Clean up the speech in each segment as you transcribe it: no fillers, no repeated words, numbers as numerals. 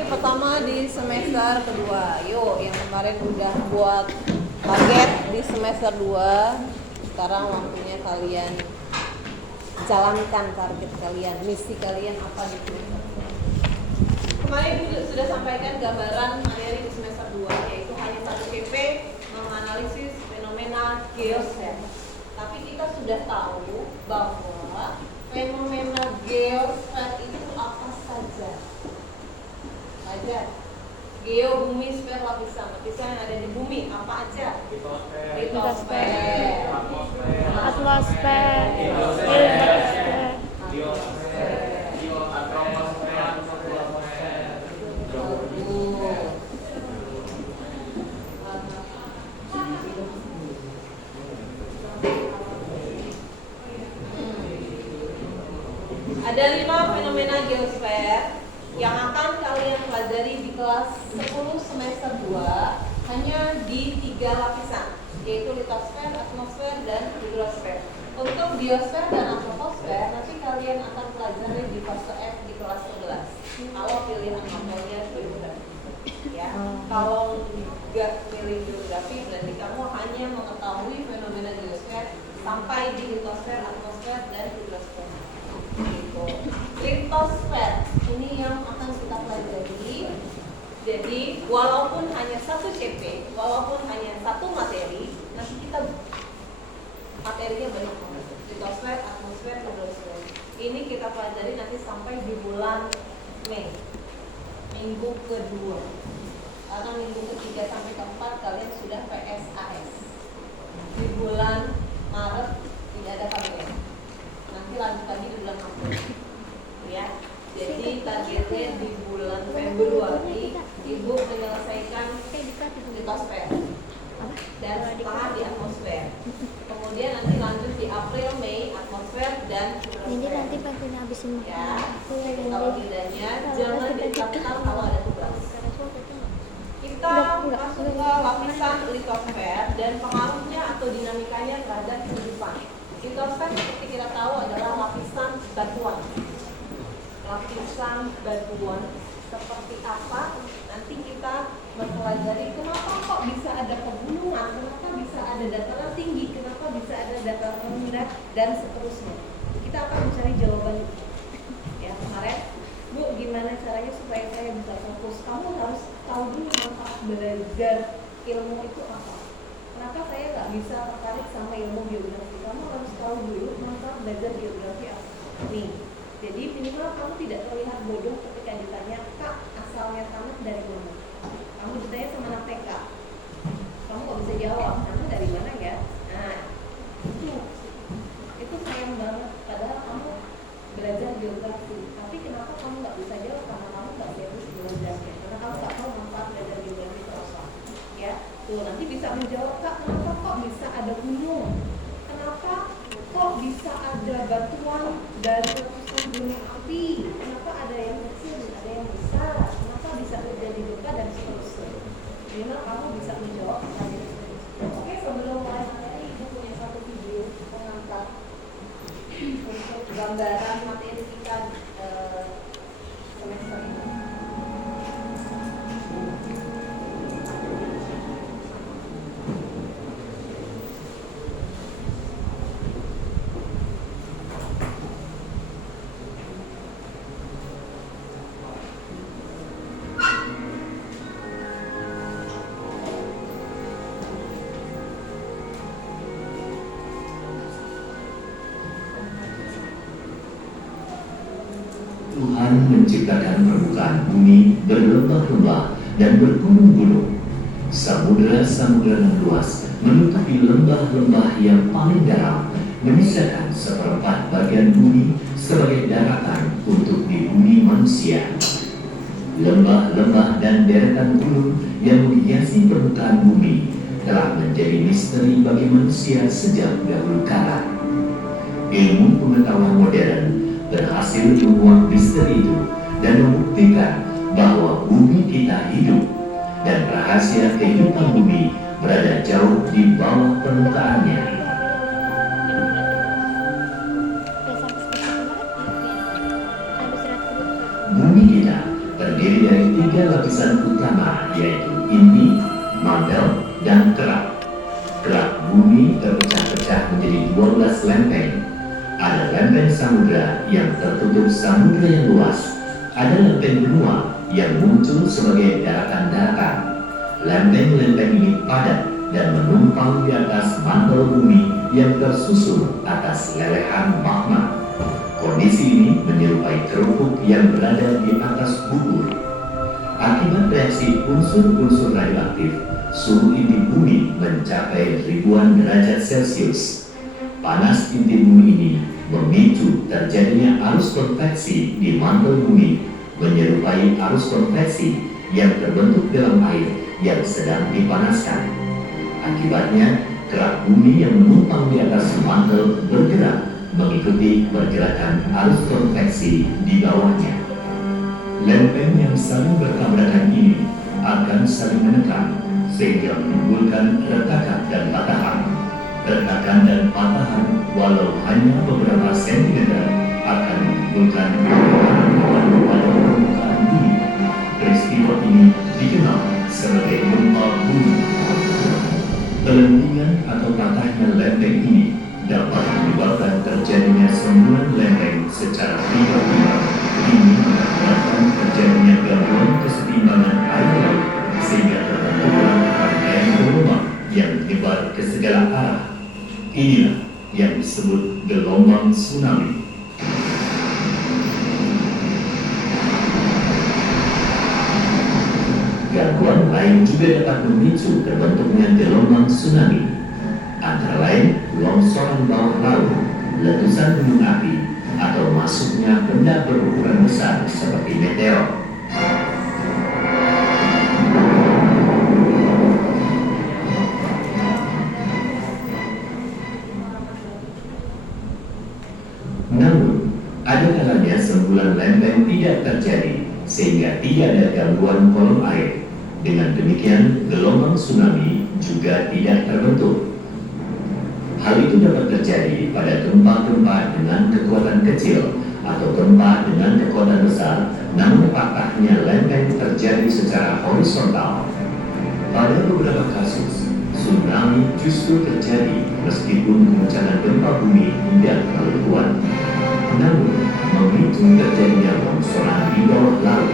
Pertama di semester kedua. Yuk, yang kemarin udah buat target di semester 2, sekarang waktunya kalian jalankan target kalian, misi kalian apa di semester 2. Kemarin Ibu sudah sampaikan gambaran materi di semester 2, yaitu hanya 1 PP menganalisis fenomena geosfer. Tapi kita sudah tahu bahwa fenomena geosfer itu apa saja. Geo, bumi, sfer, lapisan yang ada di bumi apa aja? Litosfer, atmosfer, Ada 5 fenomena geosfer yang akan kalian pelajari di kelas 10 semester 2 hanya di 3 lapisan, yaitu litosfer, atmosfer, dan hidrosfer. Untuk biosfer dan atmosfer nanti kalian akan pelajari di fase F di kelas 11 kalau pilihan mapelnya geografi. Ya, kalau nggak pilih geografi berarti kamu hanya mengetahui fenomena geosfer sampai di litosfer, atmosfer, dan hidrosfer. Gitu. Litosfer ini yang akan kita pelajari. Jadi walaupun hanya 1 CP, walaupun hanya 1 materi, nanti kita materinya banyak banget. Litosfer, atmosfer, hidrosfer. Ini kita pelajari nanti sampai di bulan Mei, minggu kedua. Karena minggu ketiga sampai keempat kalian sudah PSAS. Di bulan Maret tidak ada KBM. Nanti lanjut lagi di bulan April. Ya. Jadi targetnya di bulan Februari Ibu menyelesaikan litosfer dan setengah di atmosfer. Kemudian nanti lanjut di April, Mei, atmosfer dan hidrosfer. ini nanti pakai habisin ya. Kalau tidaknya jangan dicatat kalau ada tugas. Kita masuk ke lapisan litosfer dan pengaruhnya atau dinamikanya terhadap kehidupan. Litosfer seperti kita tahu adalah lapisan batuan. Lapisan batuan seperti apa? Nanti kita mempelajari kenapa kok bisa ada pegunungan, kenapa bisa ada dataran tinggi, kenapa bisa ada dataran rendah, dan seterusnya. Kita akan mencari jawaban itu. Ya, kemarin, Bu, gimana caranya supaya saya bisa fokus? Kamu harus tahu dulu manfaat belajar ilmu itu apa. Kenapa saya nggak bisa tertarik sama ilmu geografi? Kamu harus tahu dulu manfaat belajar geografi apa. Nih, jadi minimal kamu tidak terlihat bodoh ketika ditanya, Kak, asalnya tanah dari mana? Kamu ditanya sama anak TK, kamu nggak bisa jawab, tanah dari mana ya? Nah, itu sayang banget. Padahal kamu belajar geografi, tapi kenapa kamu nggak bisa jawab? Karena kamu nggak serius belajarnya, karena kamu nggak tahu manfaat belajar geografi itu apa. Ya, tuh nanti bisa menjawab, Kak, kenapa kok bisa ada gunung? Kenapa kok bisa ada batuan dari letusan gunung api? Kenapa ada yang kecil, ada yang besar? Kenapa bisa terjadi gempa dan seterusnya? Minimal kamu bisa menjawab pertanyaan itu. Oke, sebelum mulai materi, Ibu punya satu video pengantar untuk gambaran materi kita semester ini. Tuhan menciptakan permukaan bumi berlembah-lembah dan bergunung-gunung. Samudera-samudera yang luas menutupi lembah-lembah yang paling dalam, menyisakan seperempat bagian bumi sebagai daratan untuk dihuni manusia. Lembah-lembah dan deretan gunung yang menghiasi permukaan bumi telah menjadi misteri bagi manusia sejak dahulu kala. Ilmu pengetahuan modern berhasil menguak misteri itu dan membuktikan bahwa bumi kita hidup dan rahasia kehidupan bumi berada jauh di bawah permukaannya. Bumi kita terdiri dari 3 lapisan utama, yaitu inti, mantel, dan kerak. Kerak bumi terpecah-pecah menjadi 12 lempeng. Ada lempeng samudra yang tertutup samudra yang luas. Ada lempeng benua yang muncul sebagai daratan-daratan. Lempeng-lempeng ini padat dan menumpang di atas mantel bumi yang tersusun atas lelehan magma. Kondisi ini menyerupai kerupuk yang berada di atas bubur. Akibat reaksi unsur-unsur radioaktif, suhu inti bumi mencapai ribuan derajat Celcius. Panas inti bumi ini memicu terjadinya arus konveksi di mantel bumi, menyerupai arus konveksi yang terbentuk dalam air yang sedang dipanaskan. Akibatnya, kerak bumi yang menumpang di atas mantel bergerak mengikuti pergerakan arus konveksi di bawahnya. Lempeng yang saling bertabrakan ini akan saling menekan sehingga menimbulkan retakan dan patahan. Retakan dan patahan walau hanya beberapa sentimeter akan menimbulkan perubahan pada permukaan bumi. Peristiwa ini dikenal sebagai gempa bumi. Pelendingan atau patahnya lempeng ini dapat menyebabkan terjadinya semburan lempeng secara tiba-tiba. Ini menyebabkan terjadinya gangguan kesetimbangan air laut sehingga terbentuklah rangkaian gelombang yang menyebar ke segala arah. Inilah yang disebut gelombang tsunami. Gangguan lain juga dapat memicu terbentuknya gelombang tsunami, antara lain longsoran bawah laut, letusan gunung api, atau masuknya benda berukuran besar seperti meteor. Namun, ada kalanya semburan lempeng tidak terjadi sehingga tidak ada gangguan kolom air. Dengan demikian, gelombang tsunami juga tidak terbentuk. Hal itu dapat terjadi pada gempa-gempa dengan kekuatan kecil atau gempa dengan kekuatan besar, namun patahnya lempeng terjadi secara horizontal. Pada beberapa kasus, tsunami justru terjadi meskipun guncangan gempa bumi tidak terlalu kuat, namun memicu terjadinya longsoran di bawah laut.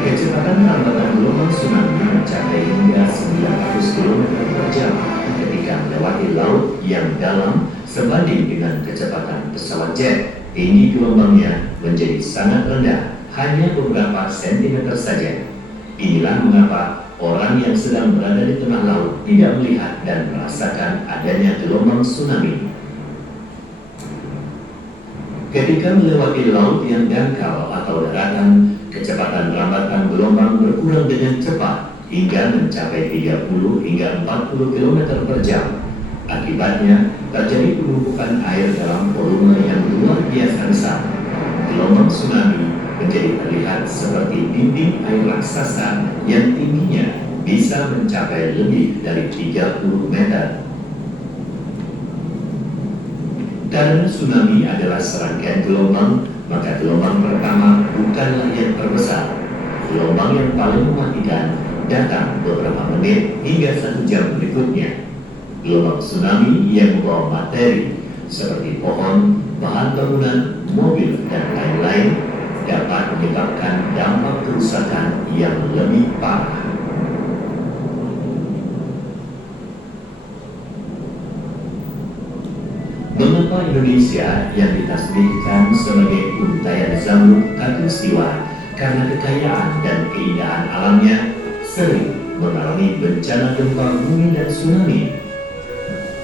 Kecepatan hambatan gelombang tsunami mencapai hingga 900 km per jam ketika melewati laut yang dalam sebanding dengan kecepatan pesawat jet. Tinggi gelombangnya menjadi sangat rendah, hanya beberapa sentimeter saja. Inilah mengapa orang yang sedang berada di tengah laut tidak melihat dan merasakan adanya gelombang tsunami. Ketika melewati laut yang dangkal atau daratan, kecepatan rambatan gelombang berkurang dengan cepat hingga mencapai 30 hingga 40 km per jam. Akibatnya, terjadi penumpukan air dalam volume yang luar biasa besar. Gelombang tsunami menjadi terlihat seperti dinding air raksasa yang tingginya bisa mencapai lebih dari 30 meter. Karena tsunami adalah serangkaian gelombang, maka gelombang pertama bukanlah yang terbesar. Gelombang yang paling mematikan datang beberapa menit hingga 1 jam berikutnya. Gelombang tsunami yang membawa materi seperti pohon, bahan bangunan, mobil, dan lain-lain dapat menyebabkan dampak kerusakan yang lebih parah. Mengapa Indonesia yang ditasbihkan sebagai untayan zamrud khatulistiwa karena kekayaan dan keindahan alamnya sering mengalami bencana gempa bumi dan tsunami?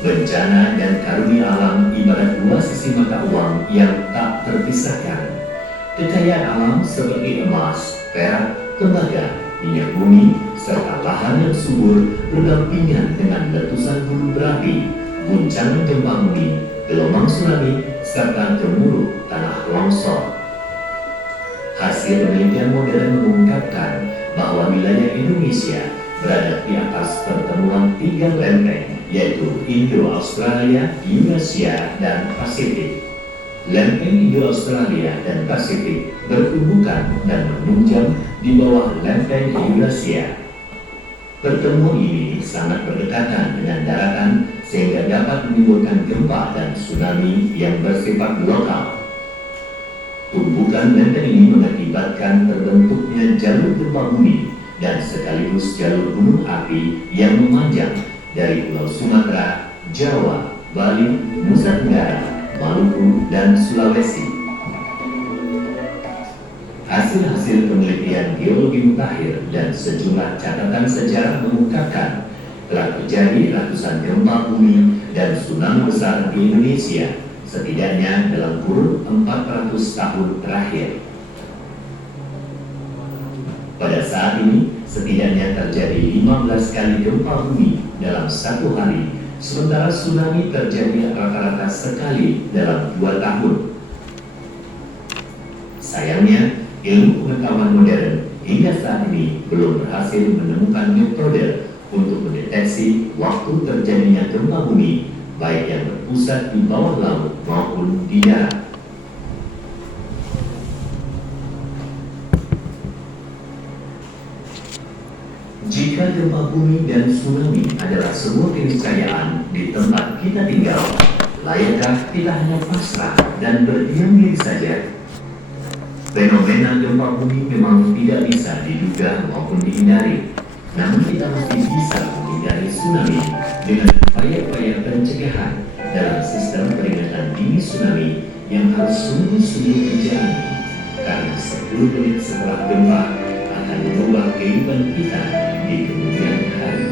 Bencana dan karunia alam ibarat dua sisi mata uang yang tak terpisahkan. Kekayaan alam seperti emas, perak, tembaga, minyak bumi, serta lahan yang subur berdampingan dengan letusan gunung berapi, guncangan gempa bumi, gelombang tsunami, serta gemuruh tanah longsor. Hasil penelitian modern mengungkapkan bahwa wilayah Indonesia berada di atas pertemuan 3 lempeng, yaitu Indo-Australia, Eurasia, dan Pasifik. lempeng Indo-Australia dan Pasifik bertumbukan dan menunjang di bawah lempeng Eurasia. Pertemuan ini sangat berdekatan dengan daratan sehingga dapat menimbulkan gempa dan tsunami yang bersifat lokal. Tumbukan lempeng ini mengakibatkan terbentuknya jalur gempa bumi dan sekaligus jalur gunung api yang memanjang dari Pulau Sumatera, Jawa, Bali, Nusa Tenggara, Maluku, dan Sulawesi. Hasil-hasil penelitian geologi mutakhir dan sejumlah catatan sejarah mengungkapkan telah terjadi ratusan gempa bumi dan tsunami besar di Indonesia setidaknya dalam kurun 400 tahun terakhir. Pada saat ini, setidaknya terjadi 15 kali gempa bumi dalam satu hari, sementara tsunami terjadi rata-rata sekali dalam 2 tahun. Sayangnya, ilmu pengetahuan modern hingga saat ini belum berhasil menemukan metode untuk mendeteksi waktu terjadinya gempa bumi, baik yang berpusat di bawah laut maupun di darat. Jika gempa bumi dan tsunami adalah sebuah keniscayaan di tempat kita tinggal, layakkah kita hanya pasrah dan berdiam diri saja? Fenomena gempa bumi memang tidak bisa diduga maupun dihindari, namun kita masih bisa menghindari tsunami dengan upaya-upaya pencegahan dalam sistem peringatan dini tsunami yang harus sungguh-sungguh dijalani, karena 10 menit setelah gempa akan mengubah kehidupan kita di kemudian hari.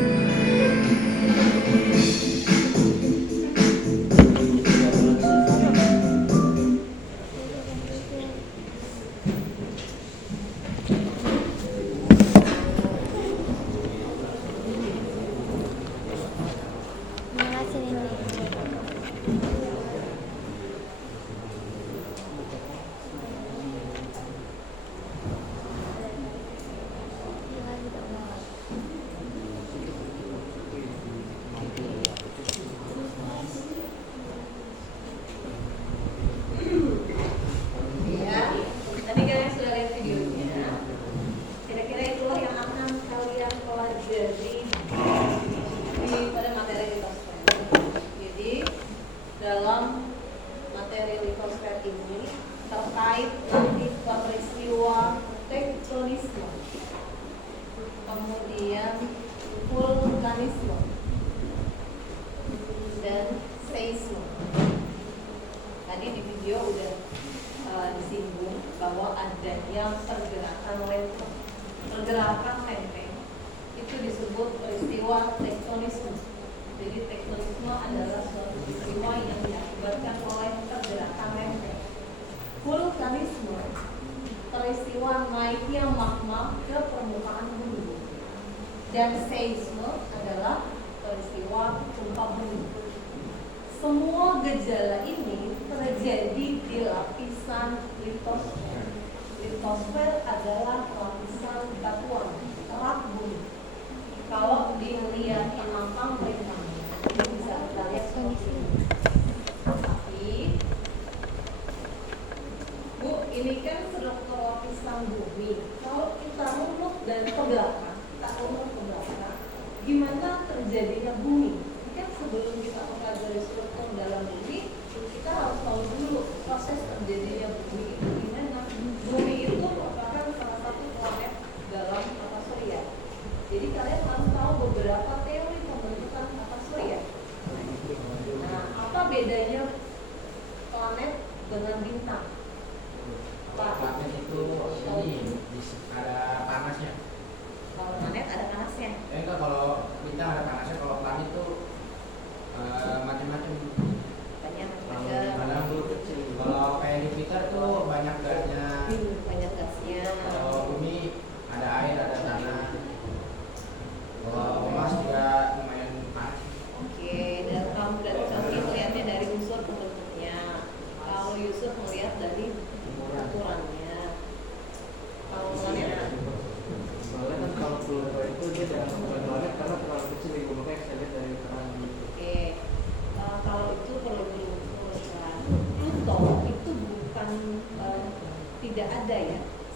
Terima kasih Nini. Ya, tadi kalian sudah lihat videonya. Kira-kira itulah yang akan kalian pelajari pada materi litosfer. Jadi dalam materi litosfer ini terkait nanti peristiwa tektonisme, kemudian vulkanisme, dan seisme. Tadi di video udah disinggung bahwa adanya pergerakan lempeng. Pergerakan lempeng itu disebut peristiwa tektonisme. Jadi tektonisme adalah suatu peristiwa yang diakibatkan oleh pergerakan lempeng. Vulkanisme, peristiwa naiknya magma ke permukaan bumi. Dan seisme adalah peristiwa gempa bumi. Semua gejala ini terjadi di lapisan litosfer. Litosfer adalah lapisan batuan, kerak bumi. Kalau dilihat penampang rentangnya, ini bisa kita lihat seperti ini. Tapi, Bu, ini kan struktur lapisan bumi. Kalau kita runut dan ke belakang, gimana terjadinya bumi? Kan sebelum kita mempelajari struktur dalam bumi, kita harus tahu dulu proses terjadinya bumi itu gimana. Bumi itu merupakan salah satu planet dalam tata surya. Jadi kalian harus tahu beberapa teori pembentukan tata surya. Nah, apa bedanya planet dengan bintang? Planet itu ini ada panasnya. Kalau planet ada panasnya. Enggak, kalau bintang ada panasnya. Kalau planet itu macam-macam. Banyak Kalau kayak Jupiter tuh banyak gasnya. banyak gasnya. Kalau bumi ada air, ada tanah. Kalau Mars juga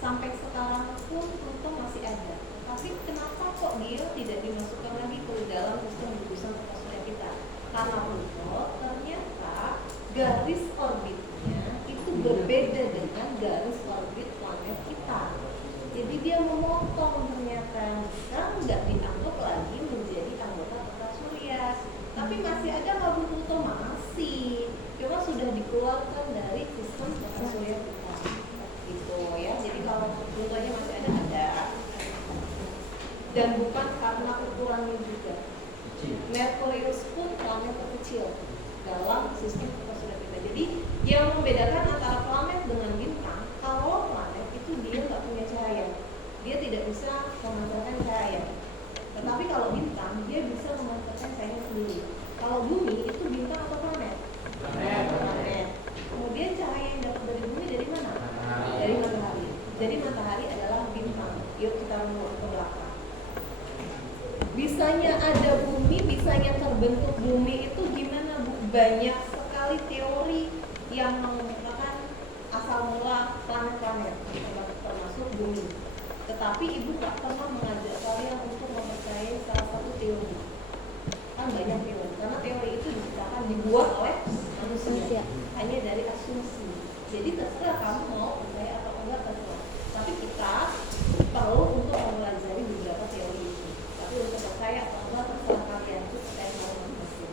sampai sekarang pun Pluto masih ada. Tapi kenapa kok dia tidak dimasukkan lagi ke dalam sistem gugusan tata surya kita? Karena Pluto ternyata garis orbitnya itu berbeda dengan garis orbit planet kita. Jadi dia memotong ternyata, nggak dianggap lagi menjadi anggota tata surya. Tapi masih ada nggak Pluto? Masih, cuma sudah dikeluarkan dari sistem tata surya kita. Gitu ya. Jadi kalau Plutonya masih ada. Dan bukan karena ukurannya juga. Merkurius pun planet terkecil dalam sistem tata surya kita. Jadi yang membedakan antara planet dengan bintang, kalau planet itu dia nggak punya cahaya, dia tidak bisa memancarkan cahaya. Tetapi kalau bintang dia bisa memancarkan cahaya sendiri. Kalau bumi itu bintang atau planet? Planet. Kemudian cahaya yang dapat dari bumi dari mana? Dari matahari. Jadi matahari adalah bintang. Yuk kita mundur ke belakang. Bisanya ada bumi, bisanya terbentuk bumi itu gimana Bu? Banyak sekali teori yang mengatakan asal mula planet-planet termasuk bumi. Tetapi Ibu tak pernah mengajak kalian untuk mempercayai salah satu teori. Kan banyak teori, karena teori itu diciptakan dibuat oleh manusia. Hanya dari asumsi. Jadi terserah kamu mau percaya atau enggak, terserah. Tapi kita perlu untuk mempelajari beberapa teori itu. Tapi untuk percaya atau enggak terserah kalian, itu saya mau masing-masing.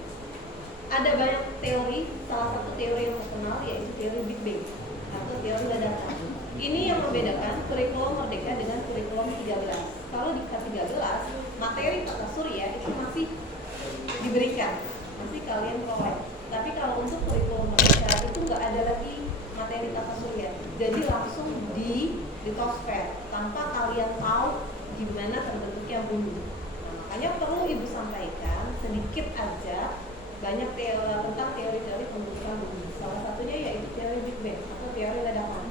Ada banyak teori, salah satu teori yang terkenal yaitu teori Big Bang atau teori ledakan. Ini yang membedakan kurikulum Merdeka dengan kurikulum 13. Kalau di K13, materi tata surya itu masih diberikan, masih kalian peroleh. Tapi kalau untuk kurikulum Merdeka itu nggak ada lagi materi tata surya. Jadi langsung di litosfer tanpa kalian tahu gimana terbentuknya bumi. Nah, makanya perlu Ibu sampaikan sedikit aja banyak tentang teori-teori pembentukan bumi. Salah satunya yaitu teori Big Bang atau teori ledakan.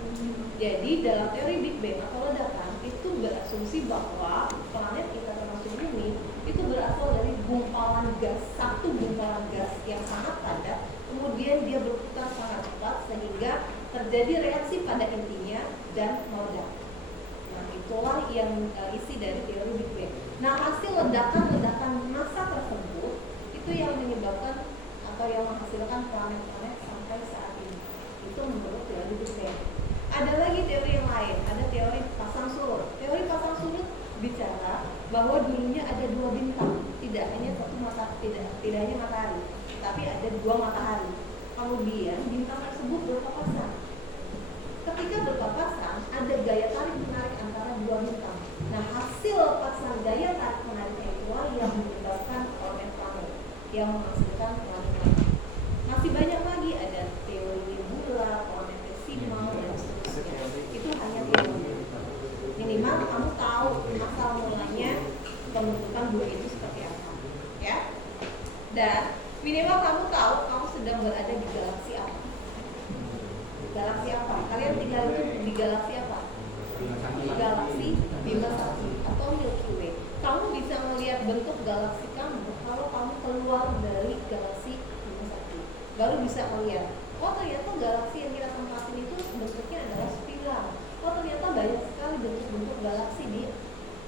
Jadi dalam teori Big Bang atau ledakan itu berasumsi bahwa planet kita termasuk bumi itu berasal dari gumpalan gas, satu gumpalan gas yang sangat padat, kemudian dia berputar sangat cepat sehingga terjadi reaksi pada intinya dan meledak. Nah, itulah yang isi dari teori Big Bang. Nah, hasil ledakan-ledakan massa tersebut itu yang menyebabkan atau yang menghasilkan planet-planet sampai saat ini. Itu menurut teori Big Bang. Ada lagi teori yang lain, ada teori pasang surut. Teori pasang surut bicara bahwa dulunya ada dua bintang, tidak hanya satu matahari, tidak hanya matahari, tapi ada dua matahari. Kemudian bintang tersebut berpapasan. Ketika berpapasan, ada gaya tarik menarik antara dua bintang. Nah, hasil pasang gaya tarik menariknya itulah yang menyebabkan planet-planet yang menghasilkan planet-planet. Masih banyak lagi, ada teori nebula, planetesimal, dan seterusnya. Itu hanya teori. Minimal kamu tahu asal mulanya pembentukan bumi itu seperti apa, ya. Dan minimal kamu tahu kamu sedang berada di galaksi apa. Galaksi apa? Kalian tinggal di galaksi apa? Galaksi Bima Sakti atau Milky Way. Kamu bisa melihat bentuk galaksi kamu kalau kamu keluar dari galaksi Bima Sakti. Baru bisa melihat, oh ternyata galaksi yang kita tempatin itu bentuknya adalah spiral. Oh ternyata banyak sekali bentuk-bentuk galaksi di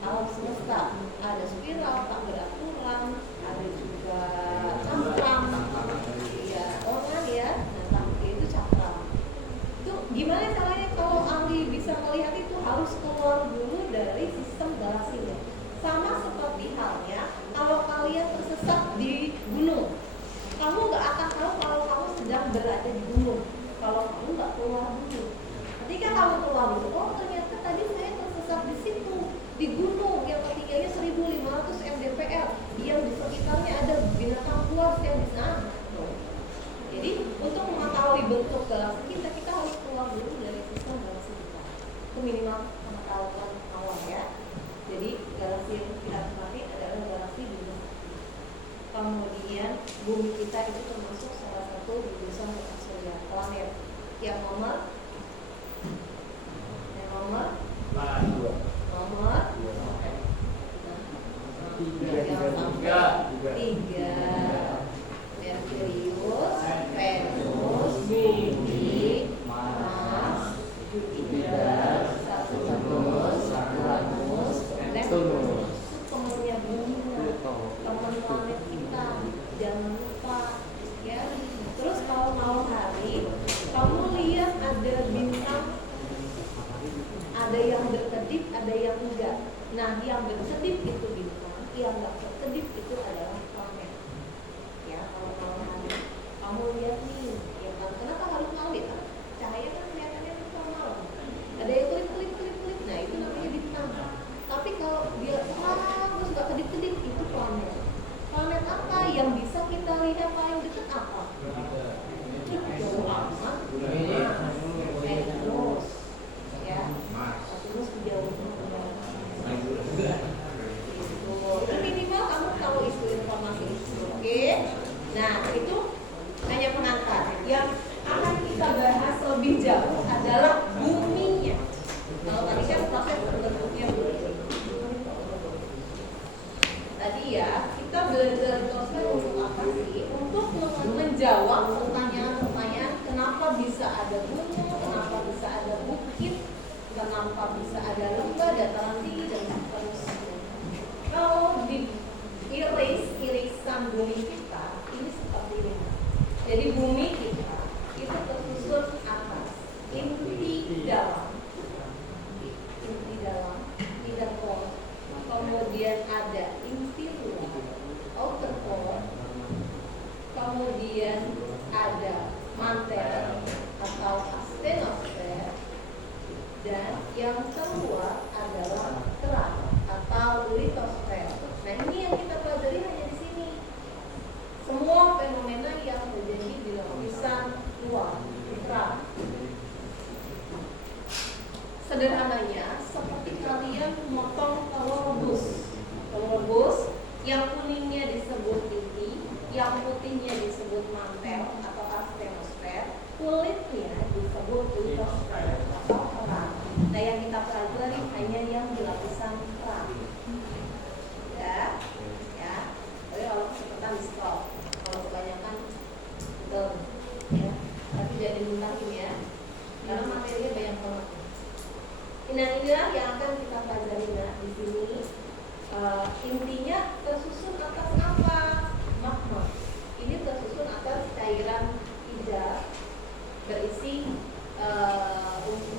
alam semesta. Ada spiral, tak beraturan, ada juga cakram, ya, orang ya, nah itu cakram. Itu gimana caranya kalau ahli bisa melihat itu? Harus keluar dulu dari sistem galaksinya. Sama seperti halnya kalau kalian tersesat di gunung, kamu nggak akan tahu kalau kamu sedang berada di gunung kalau kamu nggak keluar dulu. Ketika kamu keluar dulu, oh ternyata tadi saya tersesat di situ, di gunung yang ketinggiannya 1500 mdpl, yang di sekitarnya ada binatang buas yang di sana. Jadi untuk mengetahui bentuk galaksi kita, kita harus keluar dulu dari sistem galaksi kita. Itu minimal pengetahuan awal ya. Jadi galaksi yang kita temati adalah galaksi Bima Sakti. Kemudian bumi kita itu termasuk salah satu gugusan tata surya planet. Yang nomor tiga. Merkurius, Venus, Bumi, Mars, Jupiter, Saturnus, berkedip, ada yang enggak. Nah, yang berkedip itu bintang, yang enggak berkedip itu adalah planet. Ya, kalau malam hari kamu lihat nih, ya kan? Kenapa harus ngawit? Cahaya kan kelihatannya itu kalau malam. Ada yang kelip, nah itu namanya bintang. Tapi kalau dia terus nggak kedip-kedip itu planet. Planet apa yang bisa kita lihat paling dekat apa? Jauh amat. Venus, ya. Venus jauh. Itu minimal kamu tahu isu informasi itu, oke? Nah itu hanya pengantar. Yang akan kita bahas lebih jauh adalah buminya. Kalau tadi kan proses terbentuknya bumi. Tadi ya kita belajar proses untuk apa sih? Untuk menjawab pertanyaan-pertanyaan kenapa bisa ada gunung, kenapa bisa ada bukit, kenapa bisa ada lembah, dataran tinggi dan seterusnya. Kalau di irisan bumi kita ini seperti ini. Jadi bumi kita itu tersusun atas inti dalam, tidak core. Kemudian ada inti luar, outer core. Kemudian ada mantel atau astenosfer, dan yang terluar adalah kerak atau litosfer. Nah ini yang kita pelajari hanya di sini. Semua fenomena yang terjadi di lapisan luar, kerak. Sederhananya seperti kalian memotong telur rebus, yang kuningnya disebut inti, yang putihnya disebut mantel atau astenosfer, kulitnya disebut litosfer atau kerak. Nah yang kita pelajari hanya yang di lapisan kerak. Ya. Tapi kalau kecepatan di stop, kalau kebanyakan betul, ya. Tapi jangan dimuntahin ya, karena materinya banyak banget. Nah inilah yang akan kita pelajari di sini. Intinya tersusun atas apa? Magma. Ini tersusun atas cairan hijau berisi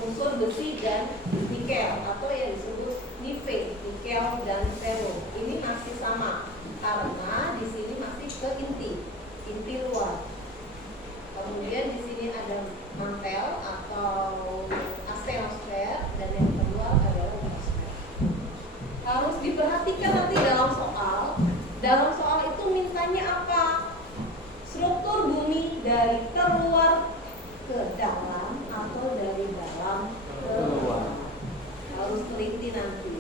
unsur besi dan nikel atau yang disebut nikel, dan ferro. Ini masih sama karena di sini masih ke inti luar. Kemudian di sini ada mantel atau astenosfer dan yang kedua adalah litosfer. Harus diperhatikan nanti dalam soal. Dalam soal itu mintanya apa? Struktur bumi dari terluar ke dalam atau dari dalam ke luar. Harus teliti nanti.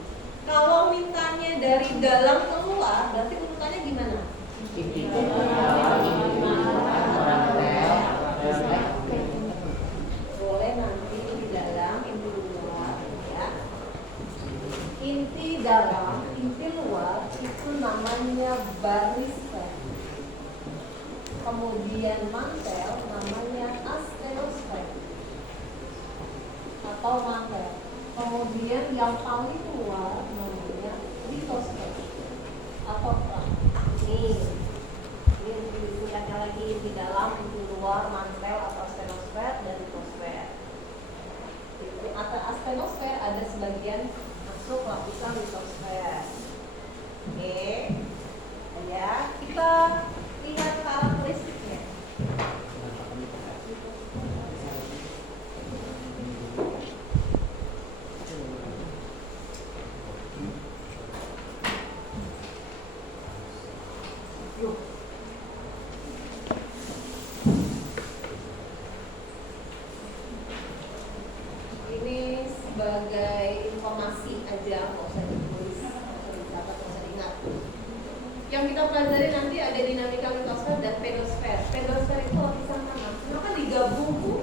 Kalau mintanya dari dalam ke luar, berarti urutannya gimana? Boleh nanti di dalam, inti luar, ya. Inti dalam, inti luar itu namanya barisfer. Kemudian mantel namanya astenosfer atau mantel. Kemudian yang paling luar namanya litosfer atau kerak. Ini disingkatnya lagi di dalam, di luar, mantel atau astenosfer dan litosfer. Atau astenosfer ada sebagian masuk lapisan litosfer. Oke, ya kita lihat karakteristiknya. Ini sebagai informasi aja, nggak usah ditulis, nggak usah dicatat, nggak usah diingat. Yang kita pelajari nanti ada dinamika litosfer dan pedosfer. Pedosfer itu lapisan tanah. Kenapa digabung, Bu?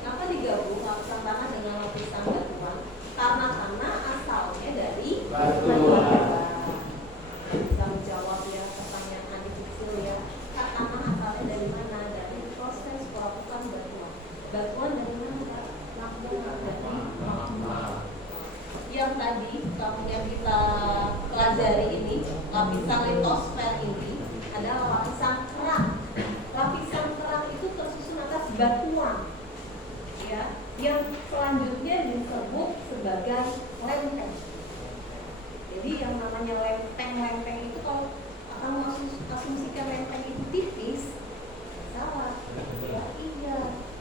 Kenapa digabung lapisan tanah dengan lapisan batuan? Karena tanah asalnya dari batuan. Bisa menjawab ya pertanyaan kecil ya. Tanah asalnya dari mana? Dari proses perapukan batuan. Batuan dari mana? Yang tadi yang kita pelajari ini, lapisan litosfer ini adalah lapisan kerak. Lapisan kerak itu tersusun atas batuan, ya, yang selanjutnya disebut sebagai lempeng. Jadi yang namanya lempeng itu kalau kamu asumsikan lempeng itu tipis, salah. Ya iya,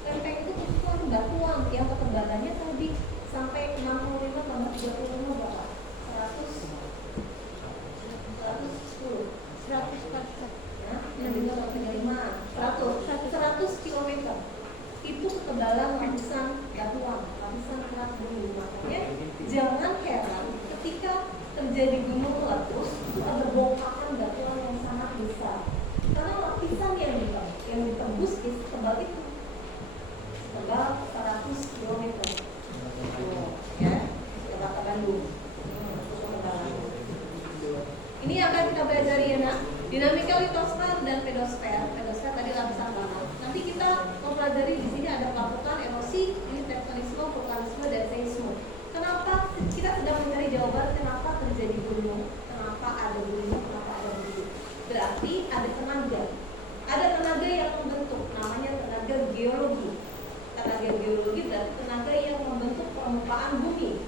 lempeng itu susunan batuan yang ketebalannya tadi sampai 65 tambah 35 berapa? 100 km. Itu ketebalan lapisan batuan, lapisan kerak bumi. Makanya jangan heran ketika terjadi gunung meletus itu ada bongkahan batuan yang sangat besar. Karena lapisan yang ditembus tebal itu tebal 100 km. Ya, Kota Bandung. Ini yang akan kita pelajari ya nak. Dinamika litosfer dan pedosfer. Pedosfer tadi lapisan tanah. Nanti kita mempelajari di sini ada pelapukan, erosi, ini tektonisme, vulkanisme dan seisme. Kenapa kita sedang mencari jawaban kenapa terjadi gunung, kenapa ada gunung, kenapa ada gunung? Berarti ada tenaga. Ada tenaga yang membentuk, namanya tenaga geologi. Tenaga geologi berarti tenaga yang membentuk permukaan bumi.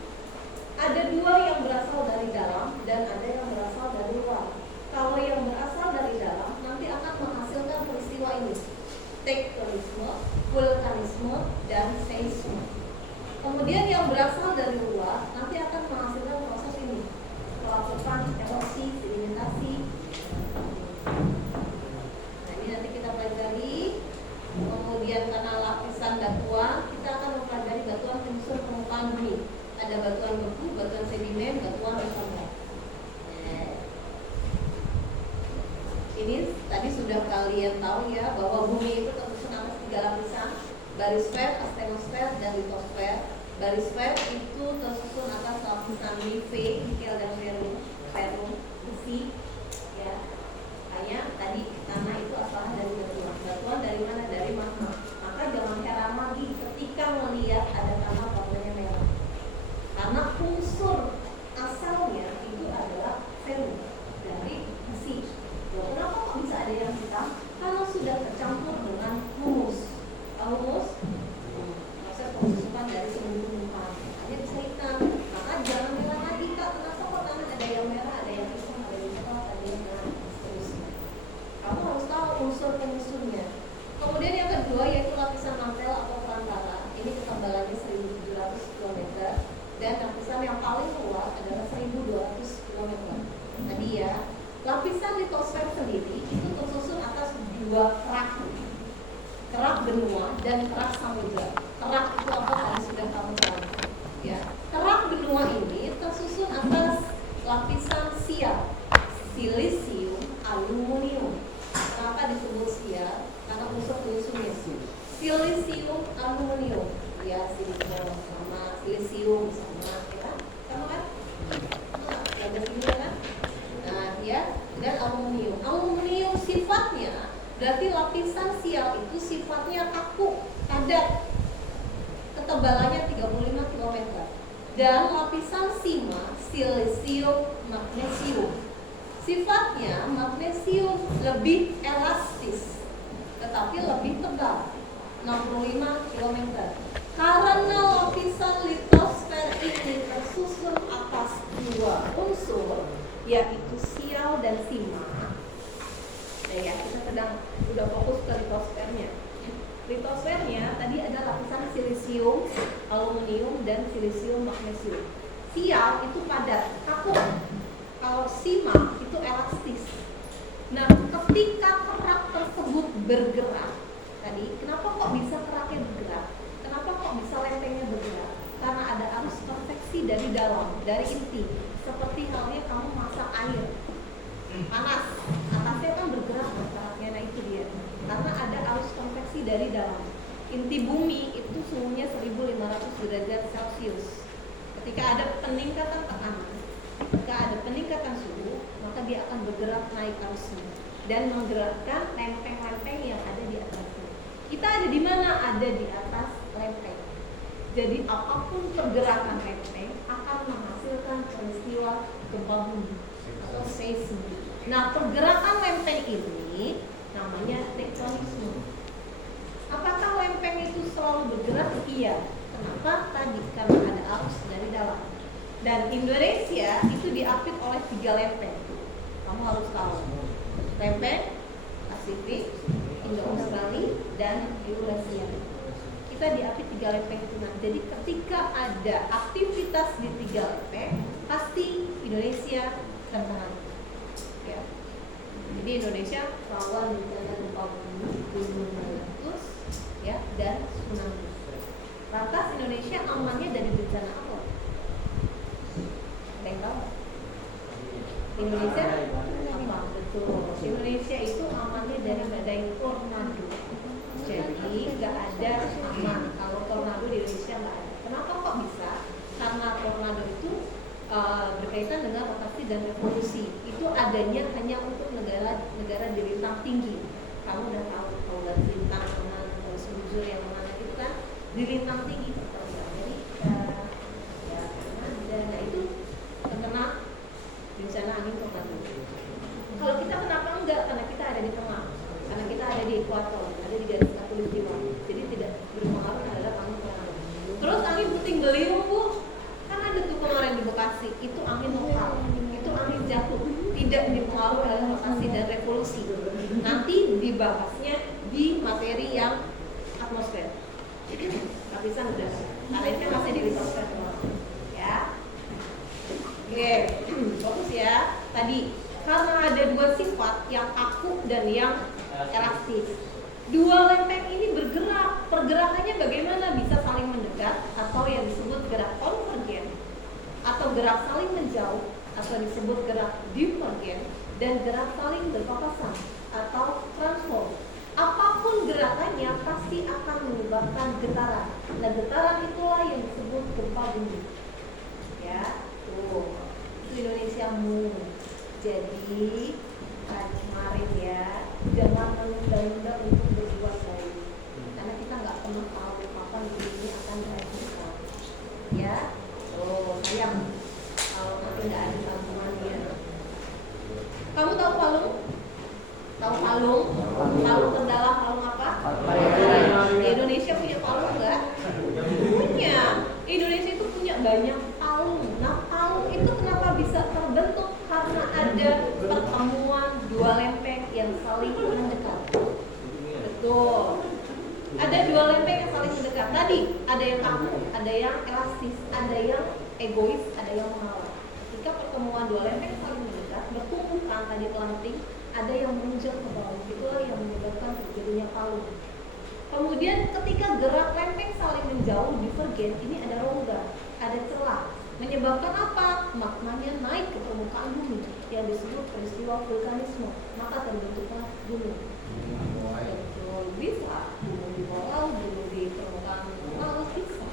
Ada dua yang berasal dari dalam dan ada yang berasal dari luar. Kalau yang berasal dari dalam nanti akan menghasilkan peristiwa ini, tektonisme, vulkanisme, dan seisme. Kemudian yang berasal dari luar nanti akan menghasilkan proses ini, pelapukan, erosi, sedimentasi. Nah ini nanti kita pelajari. Kemudian karena lapisan batuan, kita akan mempelajari batuan penyusun permukaan bumi. Ada batuan beku, batuan sedimen, batuan reservoir. Ini tadi sudah kalian tahu ya bahwa bumi itu tersusun atas 3 lapisan, barisfer, astenosfer, dan litosfer. Barisfer itu tersusun atas lapisan nikel dan ferrum, besi. Ya, hanya tadi tanah itu asalnya dari batuan. Batuan dari mana? Dari magma. Maka jangan heran lagi ketika melihat ada tanah warnanya merah. Karena unsur asalnya itu adalah ferrum dari besi. Kenapa kok bisa ada yang hitam? Karena sudah tercampur dengan humus. Humus proses pembusukan dari seluruh permukaan. Hanya bisa hitam. Maka jangan heran lagi kak, kenapa kok tanah ada yang merah, ada yang hitam, ada yang coklat, ada yang merah, seterusnya. Kamu harus tahu unsur penyusunnya. Kemudian yang kedua yaitu lapisan mantel atau perantara. Ini ketebalannya 1.700 km dan lapisan yang paling luas adalah 1.200 km. Tadi ya. Lapisan litosfer sendiri itu tersusun atas 2 kerak benua dan kerak samudra. Kerak itu apa tadi sudah kamu tahu ya. Kerak benua ini tersusun atas lapisan sial, silisium, aluminium. Kenapa disebut sial? Karena unsur penyusunnya silisium, aluminium. Ya, silisium sama silisium sama ya. Sama kan? Ada sini kan? Nah, ya, dan aluminium. Aluminium sifatnya berarti lapisan sial itu sifatnya kaku, padat. Ketebalannya 35 km. Dan lapisan sima, silisium, magnesium. Sifatnya magnesium lebih elastis, tetapi lebih tebal, 65 km. Karena lapisan litosfer ini tersusun atas 2 unsur, yaitu sial dan sima. Nah ya, kita udah fokus ke litosfernya. Litosfernya tadi ada lapisan silisium, aluminium, dan silisium magnesium. Sial itu padat, kaku. Kalau sima itu elastis. Nah, ketika kerak tersebut bergerak, tadi kenapa kok bisa keraknya bergerak? Kenapa kok bisa lempengnya bergerak? Karena ada arus konveksi dari dalam, dari inti. Seperti halnya kamu masak air panas, atasnya kan bergerak keraknya, nah itu dia. Karena ada arus konveksi dari dalam. Inti bumi itu suhunya 1500 derajat Celcius. Ketika ada peningkatan tekanan, ketika ada peningkatan suhu, maka dia akan bergerak naik arusnya dan menggerakkan lempeng-lempeng yang ada di atasnya. Kita ada di mana? Ada di atas lempeng. Jadi apapun pergerakan lempeng akan menghasilkan peristiwa gempa bumi atau seisme. Nah, pergerakan lempeng ini namanya tektonisme. Apakah lempeng itu selalu bergerak? Iya. Kenapa? Tadi karena ada arus dari dalam. Dan Indonesia itu diapit oleh 3 lempeng. Kamu harus tahu. Lempeng Pasifik, Indo-Australia, dan Eurasia. Kita diapit 3 lempeng itu. Nah, jadi ketika ada aktivitas di 3 lempeng, pasti Indonesia terkena. Ya. Jadi Indonesia rawan bencana gempa bumi, gunung meletus, ya, dan tsunami. Lantas Indonesia amannya dari bencana apa? Ada yang tahu? Indonesia apa? Betul. Indonesia itu amannya dari badai tornado. Jadi nggak ada aman kalau tornado di Indonesia nggak ada. Kenapa kok bisa? Karena tornado itu berkaitan dengan rotasi dan revolusi. Itu adanya hanya untuk negara di lintang tinggi. Kamu udah tahu kalau dari lintang mana, terus bujur yang mana itu kan di lintang tinggi. Jadi ya nah itu terkena bencana angin tornado. Kalau kita kenapa enggak? Karena kita ada di tengah, karena kita ada di ekuator, ada di garis khatulistiwa. Jadi tidak berpengaruh terhadap angin tornado. Terus angin puting beliung, Bu, kan ada tuh kemarin di Bekasi, itu angin lokal, itu angin jatuh, tidak dipengaruhi oleh rotasi dan revolusi. Nanti dibahasnya di materi yang atmosfer. Lapisan udah, karena ini kan masih di litosfer ya. Oke, fokus ya. Tadi karena ada 2 sifat, yang kaku dan yang elastis. 2 lempeng ini bergerak, pergerakannya bagaimana? Bisa saling mendekat atau yang disebut gerak konvergen, atau gerak saling menjauh atau disebut gerak divergen, dan gerak saling berpapasan atau transform. Apapun gerakannya pasti akan menyebabkan getaran. Nah, getaran itulah yang disebut gempa bumi. Ya, tuh itu Indonesiamu. Jadi kemarin ya, jangan menunda-nunda untuk berbuat baik, karena kita nggak pernah tahu kapan ini akan dihasilkan. Ya, sayang kalau nanti nggak ada bantuannya. Kamu tahu palung? Tahu palung? Palung Kendala, palung apa? Di Indonesia punya palung nggak? Punya. Indonesia itu punya banyak palung. Nah, palung itu kenapa bisa terbentuk? Karena ada pertemuan 2 lempeng yang saling mendekat. Betul. Ada 2 lempeng yang saling mendekat. Tadi ada yang kaku, ada yang elastis, ada yang egois, ada yang mengalah. Ketika pertemuan 2 lempeng saling mendekat, bertumbukan tadi pelanting, ada yang menunjuk ke bawah. Itulah yang menyebabkan terjadinya palung. Kemudian ketika gerak lempeng saling menjauh divergen, ini ada rongga, ada celah. Menyebabkan apa? Magmanya naik ke permukaan bumi yang disebut peristiwa vulkanisme. Maka terbentuklah gunung. Betul, bisa gunung di bawah laut, gunung di permukaan laut, bisa.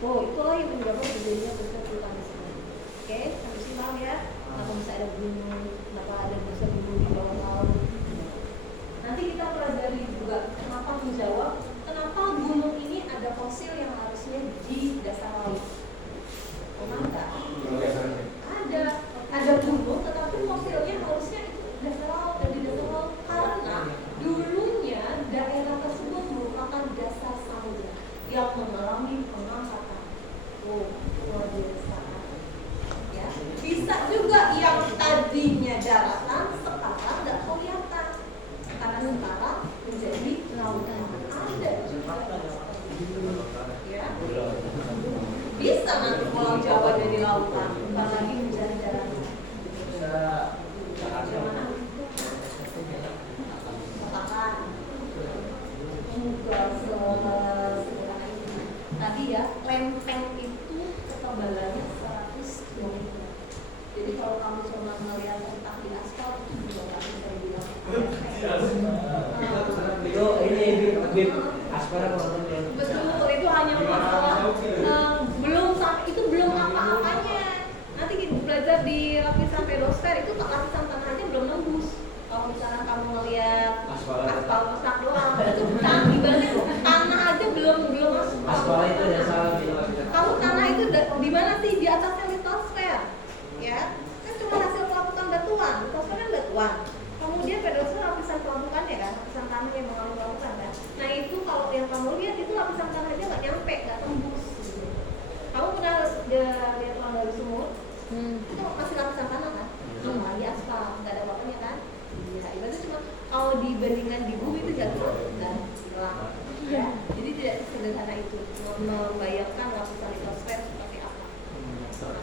Itulah yang menyebabkan terjadinya peristiwa vulkanisme. Oke, sampai sini paham ya? Kenapa bisa ada gunung? Kenapa ada bisa gunung di bawah laut? Nanti kita pelajari juga kenapa menjawab kenapa gunung ini ada fosil yang harusnya di dasar laut. Ada gunung, tetapi fosilnya harusnya itu dasar laut, dan di dasar laut karena dulunya daerah tersebut merupakan dasar samudra yang mengalami pengangkatan. Luar biasa. Ya, bisa juga yang tadinya daratan sekarang nggak kelihatan karena sekarang menjadi lautan. Ada. Ya. Bisa nanti Pulau Jawa jadi lautan, bukan lagi menjadi daratan. Bagaimana? Katakan. Enggak sederhana itu. Tadi ya, lempeng itu ketebalannya 100 km. Jadi kalau kamu cuma melihat letak di aspal itu juga nggak bisa dibilang lempeng. Itu ini aspal kalau Betul, itu hanya masalah belum apa-apanya. Nanti kita belajar di lapisan pedosfer itu lapisan tanah aja belum nembus. Kalau misalnya kamu ngeliat aspal rusak doang, itu ibaratnya tanah aja belum masuk. aspal itu dasar. Kamu tanah itu di mana sih? Di atasnya litosfer, ya? Kan cuma hasil pelapukan batuan. Litosfer kan batuan. Kemudian pedosfer lapisan pelapukannya kan, lapisan tanah yang mengalami pelapukan kan. Nah itu kalau yang kamu lihat itu lapisan tanah aja nggak nyampe, nggak tembus. Kamu pernah lihat Itu masih lapisan tanah kan? Lagi aspal, nggak ada apa-apanya kan? Ya, ibaratnya cuma kalau dibandingkan di bumi itu jatuh dan hilang. Ya, jadi tidak sederhana itu membayangkan lapisan litosfer seperti apa.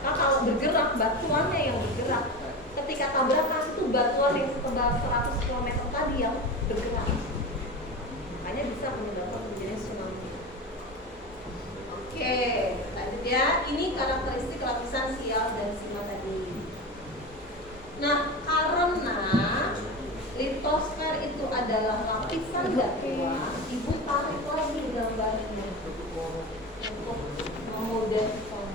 Maka kalau bergerak, batuannya yang bergerak. Ketika tabrakan itu batuan yang setebal 100 km tadi yang bergerak. Makanya bisa menyebabkan terjadinya tsunami. Oke, lanjut ya. Ini karakteristik lapisan sial dan sima tadi. Nah, karena litosfer itu adalah lapisan batuan, ibu tarik lagi gambarnya untuk memudahkan.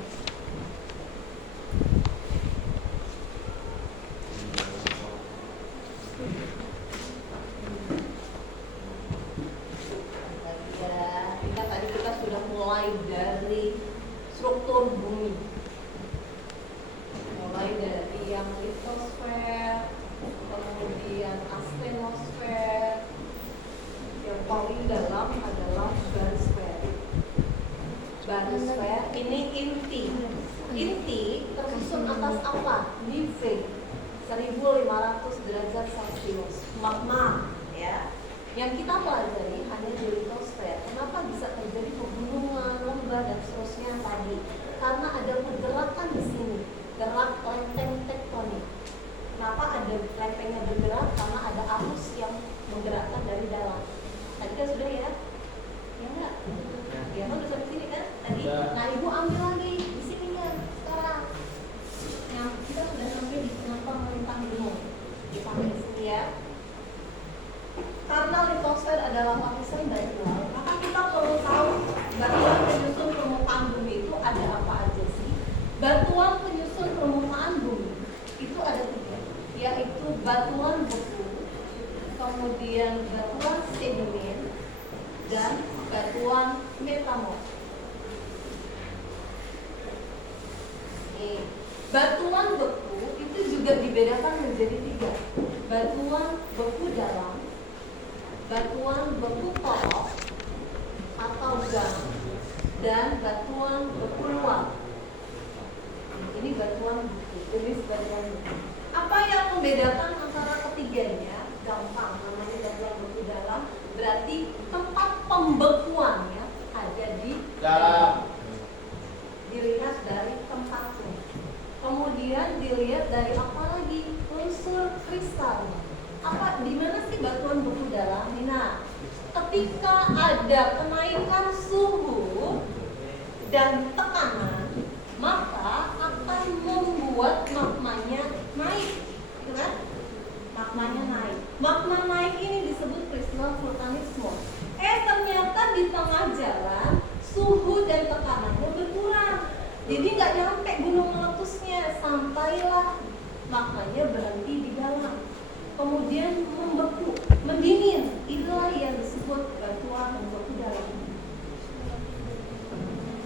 Kita sudah mulai dari struktur bumi, mulai dari yang litosfer, kemudian astenosfer, yang paling dalam adalah barisfer. Barisfer ini inti tersusun atas apa? Di V 1500 derajat Celcius, magma ya. Yang kita pelajari hanya di litosfer. Kenapa bisa terjadi pegunungan, lembah dan seterusnya tadi? Karena ada pergerakan di sini, gerak lempeng tektonik. Kenapa ada lempengnya bergerak? Karena ada arus yang menggerakkan dari dalam. Tadi kan sudah ya? Ya enggak? Ya kan udah sampai sini kan? Tadi. Nah ibu ambil lagi di sini kan sekarang. Yang kita sudah sampai di kenapa melintang gunung. Sampai di sini ya. Karena litosfer adalah lapisan batuan, maka kita perlu tahu batuan penyusun permukaan bumi itu ada apa aja sih? Batuan penyusun permukaan bumi itu ada 3, yaitu batuan beku, kemudian batuan sedimen, dan batuan metamorf. Batuan beku itu juga dibedakan menjadi 3, batuan beku dalam, batuan beku porok atau gang, dan batuan beku luar. Ini batuan beku, jenis batuan beku. Apa yang membedakan antara ketiganya? Gampang, namanya batuan beku dalam. Berarti tempat pembekuannya ada di dalam. Dilihat dari tempatnya. Kemudian dilihat dari apa lagi? Unsur kristal. Apa di mana sih batuan beku dalam? Nah, ketika ada kenaikan suhu dan tekanan, maka akan membuat magmanya naik, gitu kan? Magmanya naik. Magma naik ini disebut crystal vulkanisme. Ternyata di tengah jalan suhu dan tekanannya berkurang. Jadi nggak nyampe gunung meletusnya, sampailah magmanya berhenti di dalam. Kemudian membeku, mendingin. Itulah yang disebut batuan beku dalam.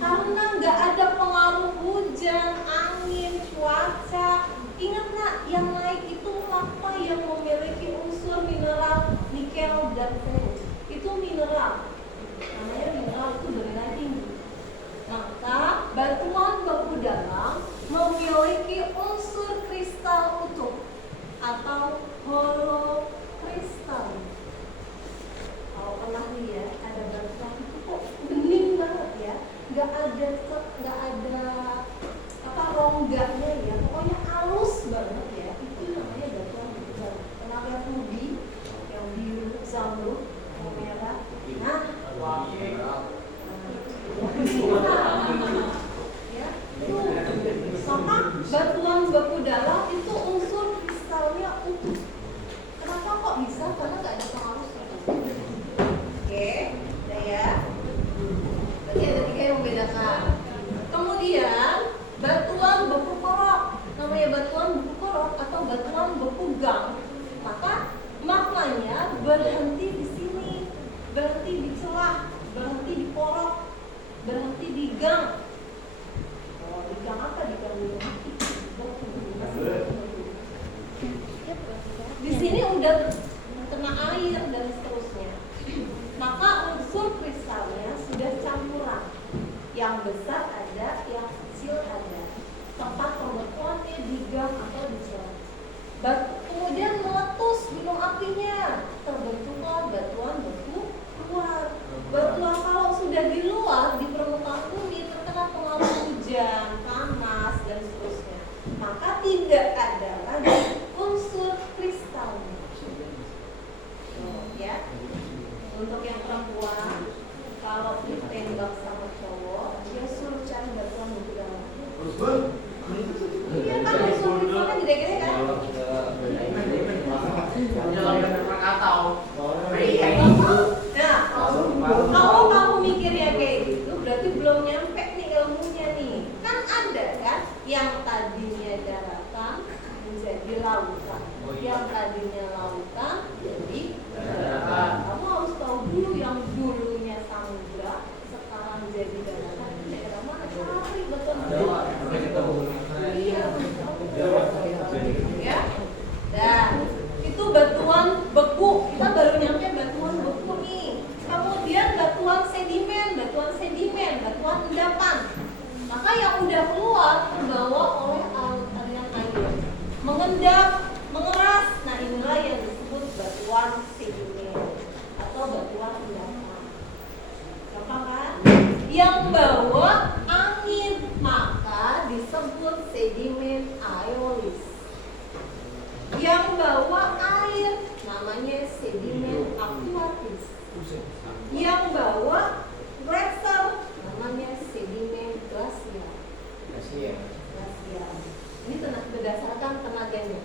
Karena nggak ada pengaruh hujan, angin, cuaca. Ingat nggak, yang naik itu magma yang memiliki unsur mineral nikel dan ferus. Itu mineral. Namanya mineral itu bernilai tinggi. Maka batuan beku dalam memiliki unsur kristal utuh atau holokristal. Kalau pernah lihat ada batuan itu kok bening banget ya, nggak ada apa rongganya ya, pokoknya halus banget ya. Itu namanya batuan beku dalam. Pernah lihat ruby yang biru, zamrud, yang merah. Nah, ya, itu maka batuan beku dalam itu unsur kristalnya utuh. Kenapa kok bisa? Karena nggak ada pengaruh tertentu. Oke, udah ya. Berarti ada 3 yang membedakan. Kemudian batuan beku korok, namanya batuan beku korok atau batuan beku gang. Maka magmanya berhenti di sini, berhenti di celah, berhenti di porok, berhenti di gang. Oh, di gang apa? Di gang mati. Di sini udah kena air dan seterusnya. Maka unsur kristalnya sudah campuran. Yang besar ada, yang kecil ada. Tempat pembekuan artinya terbentuklah batuan beku luar. Batuan kalau sudah di luar di permukaan bumi terkena pengaruh hujan, panas dan seterusnya, maka tidak ada lagi unsur kristalnya. Ya, untuk yang perempuan kalau ditembak sama cowok, dia suruh cari batuan beku dalam. Iya kan unsur kristalnya gede-gede kan? Nah, kalau kamu mikirnya kayak gitu, berarti belum nyampe nih ilmunya nih. Kan ada kan yang tadinya daratan menjadi lautan, yang tadinya lautan jadi daratan. Kamu harus tahu dulu yang dulunya samudra sekarang jadi daratan. Daerah mana? Cari betul. Iya, ya. Dan itu batuan beku. Kita baru nyampe batuan beku nih. Kemudian batuan sedimen, batuan endapan. Maka yang udah keluar terbawa oleh aliran air, mengendap, mengeras. Nah inilah yang disebut batuan sedimen atau batuan endapan. Gampang kan? Yang bawa angin maka disebut sedimen aerolis. Yang bawa air namanya sedimen akuatis. Yang bawa gletser namanya sedimen glasial. Ini berdasarkan tenaganya.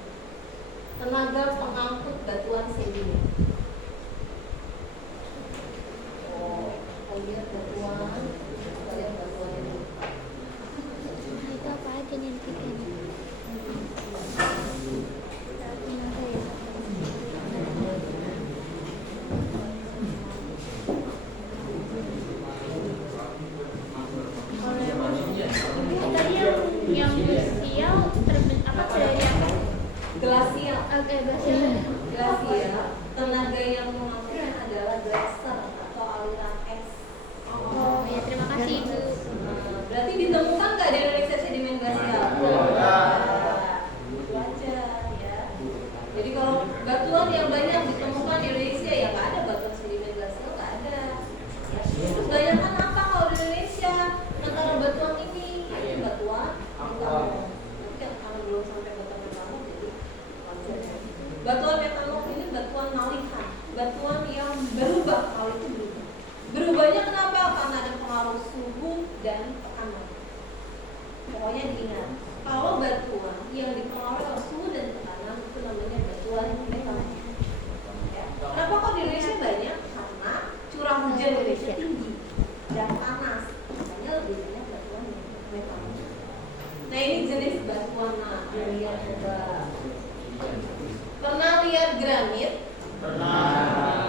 Tenaga pengangkut batuan sedimen. Oh, kita lihat batuan ini. Itu apa aja nih yang kita ini? Tadi yang glasial apa dari apa? Glasial. Glasial. Tenaga yang mengangkutnya adalah gletser atau aliran es. Oh ya, terima kasih Ibu. Berarti ditemukan nggak di Indonesia sedimen glasial? Itu aja ya. Jadi kalau batuan yang banyak ditemukan di Indonesia ya nggak ada batuan sedimen glasial, nggak ada. Ya, terus banyak kan apa kalau di Indonesia antara batuan ini yaitu batuan metamorf. Nanti kalau belum sampai batuan metamorf jadi wajar ya. Batuan metamorf ini batuan malihan, batuan yang berubah. Kalau itu berubah. Berubahnya kenapa? Karena ada pengaruh suhu dan tekanan. Pokoknya diingat, kalau batuan yang dipengaruhi oleh suhu dan tekanan itu namanya batuan metamorf. Ya. Kenapa kok di Indonesia banyak? Karena curah hujan di Indonesia tinggi dan panas, makanya lebih banyak batuan metamorf. Nah ini jenis batuan lihat coba. Pernah lihat granit?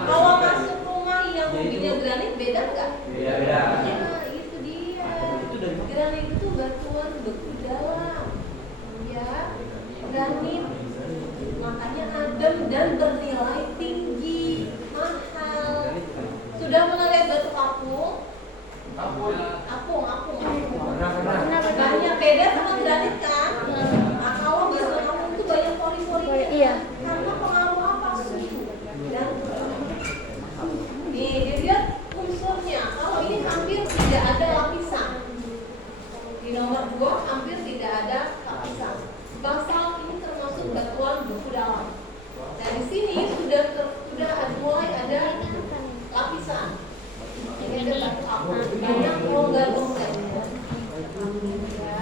Kalau masuk rumah yang mobilnya granit beda nggak? Beda. Nah itu dia. Granit itu batuan beku dalam. Ya, granit makanya adem dan bernilai tinggi, mahal. Sudah pernah lihat batu apung? Apung. Banyak beda sama granit kan? Nah, kalau batu apung itu banyak pori-porinya. Iya. Karena pengaruh apa? Suhu dan nih dilihat unsurnya. Kalau ini hampir tidak ada lapisan. Di nomor 2 hampir tidak ada lapisan. Basalt ini termasuk batuan beku dalam. Nah di sini sudah mulai ada lapisan. Ini ada batu apung banyak longgar-longgarnya. Ya.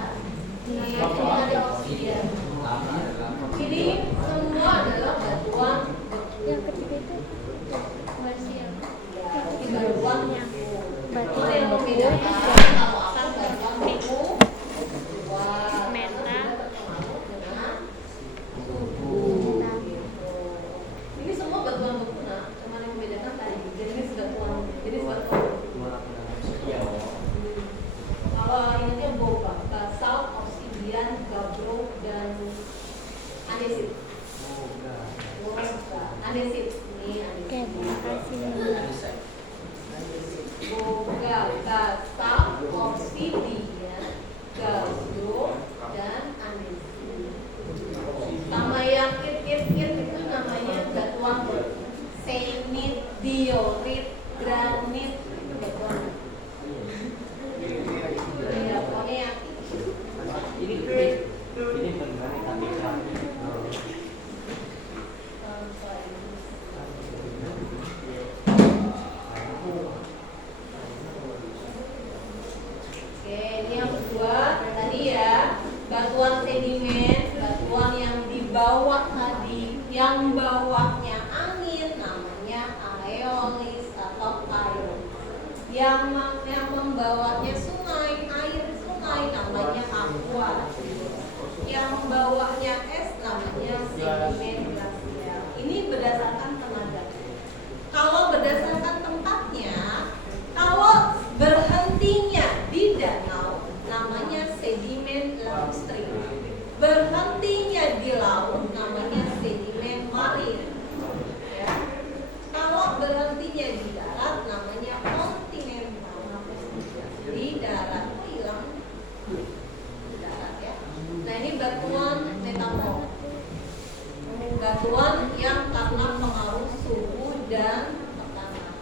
yang membawanya sungai, air sungai namanya aqua. Yang membawanya es namanya sedimen glasial. Ini berdasarkan tenaga. Kalau berdasarkan tempatnya, kalau berhentinya di danau namanya sedimen lacustri. Berhentinya di laut namanya sedimen marin. Ya. Kalau berhentinya di darat namanya kontinental. Di darat hilang di darat ya. Nah ini batuan metamorf. Batuan yang karena pengaruh suhu dan tekanan.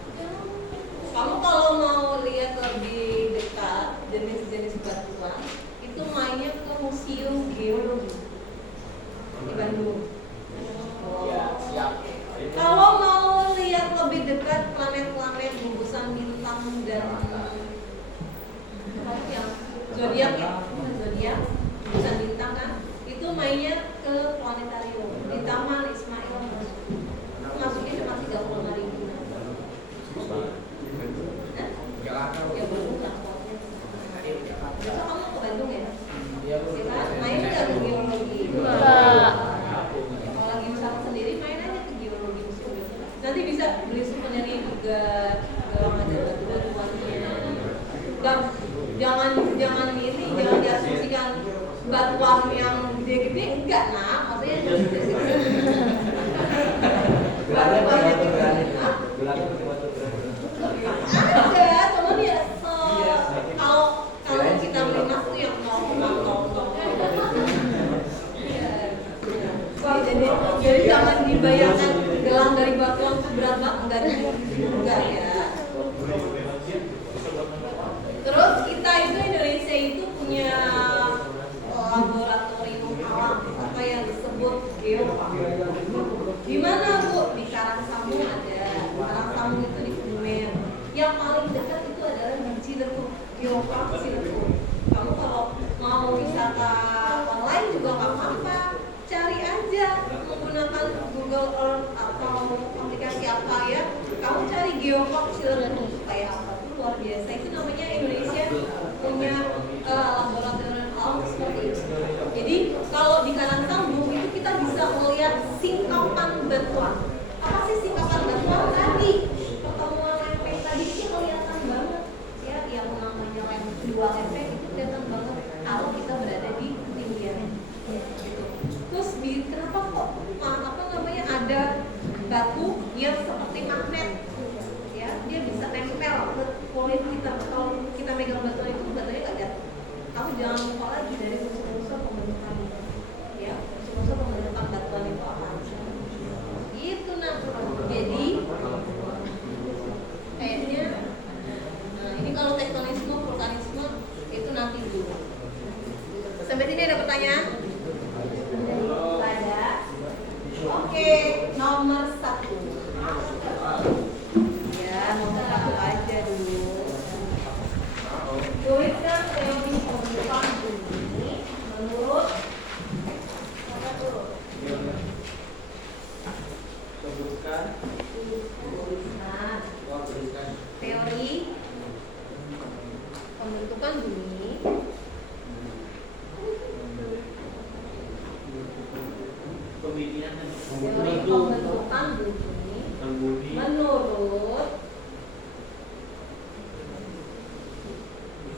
Kamu kalau mau lihat lebih dekat jenis-jenis batuan, itu mainnya ke Museum Geologi di Bandung. Ya, siap. Kalau mau lihat lebih dekat planet-planet, gugusan bintang dan apa yang zodiak ya, zodiak, gugusan bintang kan, itu mainnya ke planetarium di Taman Ismail Marzuki. Masuknya cuma 35.000. Jakarta. Ya Bandung transportnya. Besok kamu ke Bandung ya? Iya, Bu. Ya kan? Main nggak ke geologi? Enggak. Ya, kalau lagi wisata sendiri main aja ke geologi museum. Nanti bisa beli souvenirnya juga, galang aja batu-batuannya. Dan jangan milih, jangan diasumsikan batuan yang gede-gede, enggak nah, maksudnya batuan yang gede. Ada, cuman ya kalau kita beli emas tuh yang 0,00. Jadi jangan dibayangkan gelang dari batuan berat banget, enggak ya. Terus kita itu Indonesia itu punya laboratorium alam apa yang disebut geopark. Di mana Bu? Di Karangsamu ada. Karangsamu itu di Kebumen. Yang paling dekat itu adalah di Ciletuh, geopark Ciletuh. Kamu kalau mau wisata online juga nggak apa-apa, cari aja menggunakan Google Earth atau aplikasi apa ya. Kamu cari geopark Ciletuh kayak apa tuh luar biasa. Itu namanya Indonesia punya laboratorium alam seperti itu. Jadi kalau di Karangsamu itu kita bisa melihat singkapan batuan. Apa sih singkapan batuan tadi? Pertemuan lempeng tadi itu kelihatan banget ya, yang namanya dua lempeng itu kelihatan banget kalau kita berada di ketinggiannya. Gitu. Terus kenapa kok ada batu yang seperti magnet? Ya, dia bisa nempel ke kulit kita. Kalau kita megang batuan itu batuannya nggak jatuh. Kamu jangan lupa lagi dari unsur-unsur pembentukan, ya, unsur-unsur pembentukan batuan itu apa aja. Itu nah. Jadi kayaknya, nah ini kalau tektonisme, vulkanisme itu nanti dulu. Sampai sini ada pertanyaan? Ada. Oke, nomor 1. Ya, nomor 1 aja dulu. Tuliskan teori pembentukan bumi menurut apa tuh? Sebutkan. Tuliskan teori pembentukan bumi teori pembentukan bumi menurut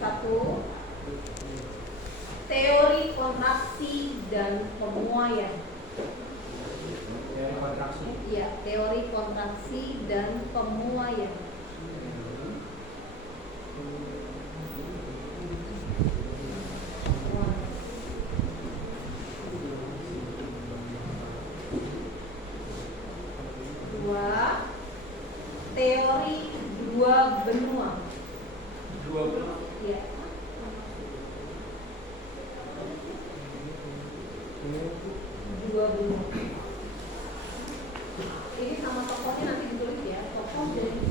1. Teori kontraksi dan pemuaian. Teori kontraksi. Iya, teori kontraksi dan pemuaian. Teori dua benua. Iya. Dua benua. Ini sama tokohnya nanti ditulis ya. Tokoh dari